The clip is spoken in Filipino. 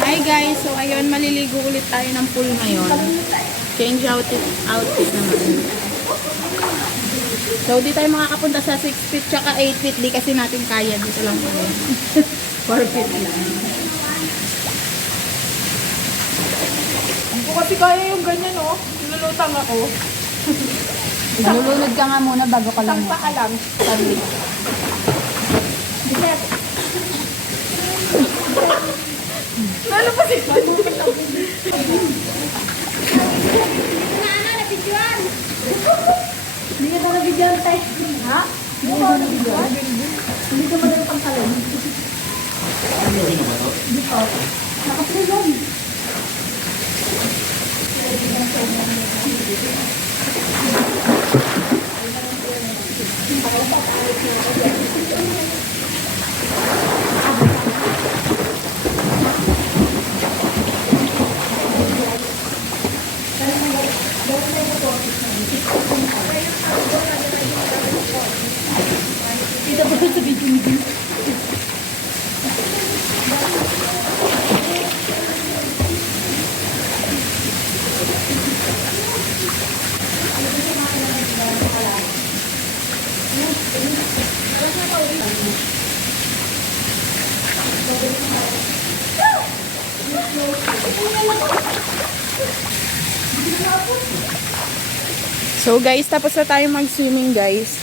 Hi guys, so ayun, maliligo ulit tayo ng pool ngayon. Change outfit naman. So di tayo makakapunta sa 6 feet tsaka 8 feet, di kasi natin kaya, dito lang tayo. 4 feet lang. Hindi ko kasi kaya yung ganyan, oh. Nilulutang ako. Lulunod ka nga muna bago ka lang. Isang paa lang. Sabi. Lalo pa si Hindi ka daw nabigyan tayo. Ha? Hindi ka daw nabigyan. Hindi ka madali pang salon. Hindi pa. Nakapulong. Kita po sa video niyo. So guys, tapos na tayo mag-swimming guys.